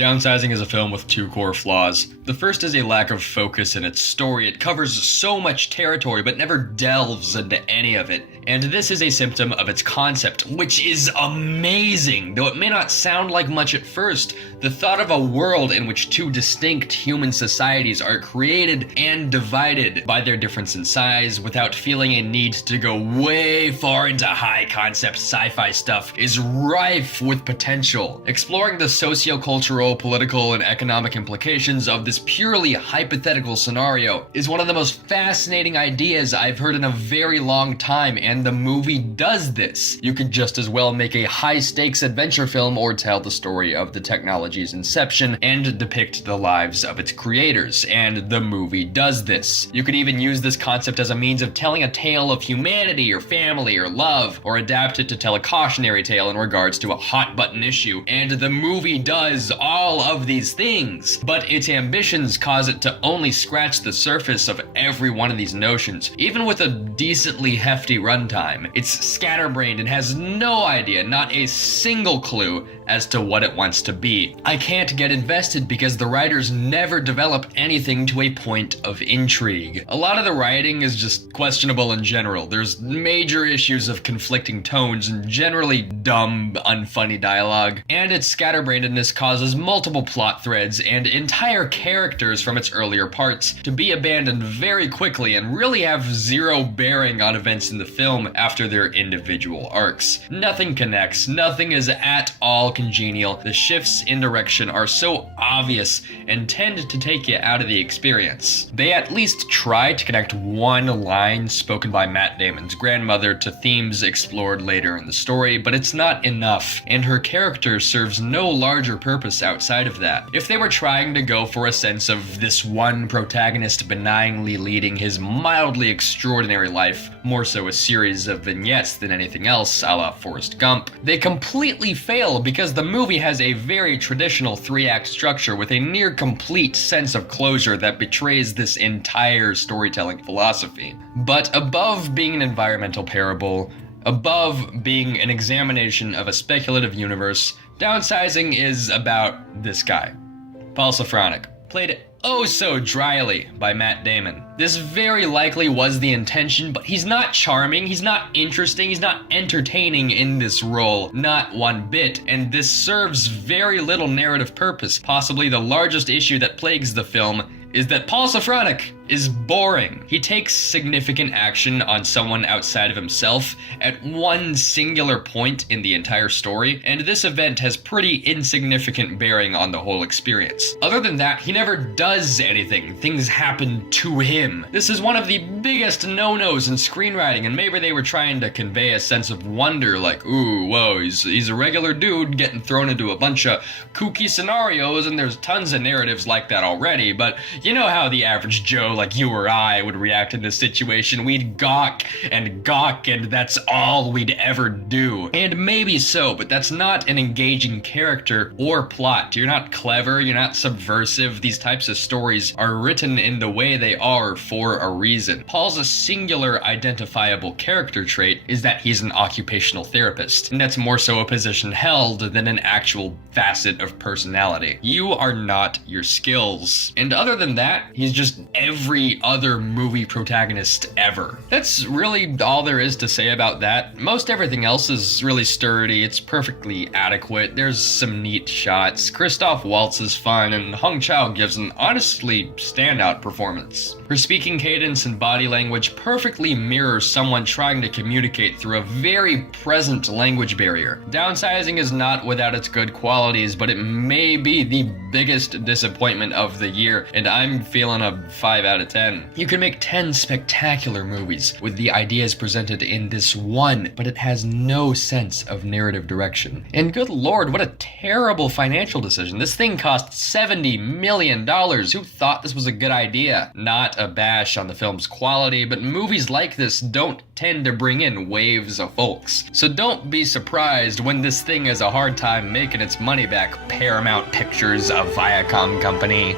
Downsizing is a film with two core flaws. The first is a lack of focus in its story. It covers so much territory but never delves into any of it. And this is a symptom of its concept, which is amazing. Though it may not sound like much at first, the thought of a world in which two distinct human societies are created and divided by their difference in size without feeling a need to go way far into high concept sci-fi stuff is rife with potential. Exploring the socio-cultural, political, and economic implications of this purely hypothetical scenario is one of the most fascinating ideas I've heard in a very long time, and the movie does this. You could just as well make a high-stakes adventure film or tell the story of the technology's inception and depict the lives of its creators, and the movie does this. You could even use this concept as a means of telling a tale of humanity or family or love, or adapt it to tell a cautionary tale in regards to a hot-button issue, and the movie does all of these things. But its ambitions cause it to only scratch the surface of every one of these notions. Even with a decently hefty runtime, it's scatterbrained and has no idea, not a single clue as to what it wants to be. I can't get invested because the writers never develop anything to a point of intrigue. A lot of the writing is just questionable in general. There's major issues of conflicting tones and generally dumb, unfunny dialogue, and its scatterbrainedness causes multiple plot threads and entire characters from its earlier parts to be abandoned very quickly and really have zero bearing on events in the film after their individual arcs. Nothing connects, nothing is at all congenial. The shifts in direction are so obvious and tend to take you out of the experience. They at least try to connect one line spoken by Matt Damon's grandmother to themes explored later in the story, but it's not enough, and her character serves no larger purpose outside of that. If they were trying to go for a sense of this one protagonist benignly leading his mildly extraordinary life, more so a series of vignettes than anything else, a la Forrest Gump, they completely fail because the movie has a very traditional three-act structure with a near complete sense of closure that betrays this entire storytelling philosophy. But above being an environmental parable, above being an examination of a speculative universe, Downsizing is about this guy, Paul Safranek, played oh so dryly by Matt Damon. This very likely was the intention, but he's not charming, he's not interesting, he's not entertaining in this role, not one bit, and this serves very little narrative purpose. Possibly the largest issue that plagues the film is that Paul Safranek is boring. He takes significant action on someone outside of himself at one singular point in the entire story, and this event has pretty insignificant bearing on the whole experience. Other than that, he never does anything. Things happen to him. This is one of the biggest no-nos in screenwriting, and maybe they were trying to convey a sense of wonder, like, ooh, whoa, he's a regular dude getting thrown into a bunch of kooky scenarios, and there's tons of narratives like that already, but you know how the average Joe like you or I would react in this situation. We'd gawk, and that's all we'd ever do. And maybe so, but that's not an engaging character or plot. You're not clever, you're not subversive. These types of stories are written in the way they are for a reason. Paul's singular identifiable character trait is that he's an occupational therapist, and that's more so a position held than an actual facet of personality. You are not your skills. And other than that, he's just every other movie protagonist ever. That's really all there is to say about that. Most everything else is really sturdy, it's perfectly adequate, there's some neat shots, Christoph Waltz is fun, and Hong Chau gives an honestly standout performance. Her speaking cadence and body language perfectly mirrors someone trying to communicate through a very present language barrier. Downsizing is not without its good qualities, but it may be the biggest disappointment of the year, and I'm feeling a 5 out of 10. You can make 10 spectacular movies with the ideas presented in this one, but it has no sense of narrative direction. And good lord, what a terrible financial decision. This thing cost $70 million. Who thought this was a good idea? Not a bash on the film's quality, but movies like this don't tend to bring in waves of folks. So don't be surprised when this thing has a hard time making its money back, Paramount Pictures, a Viacom company.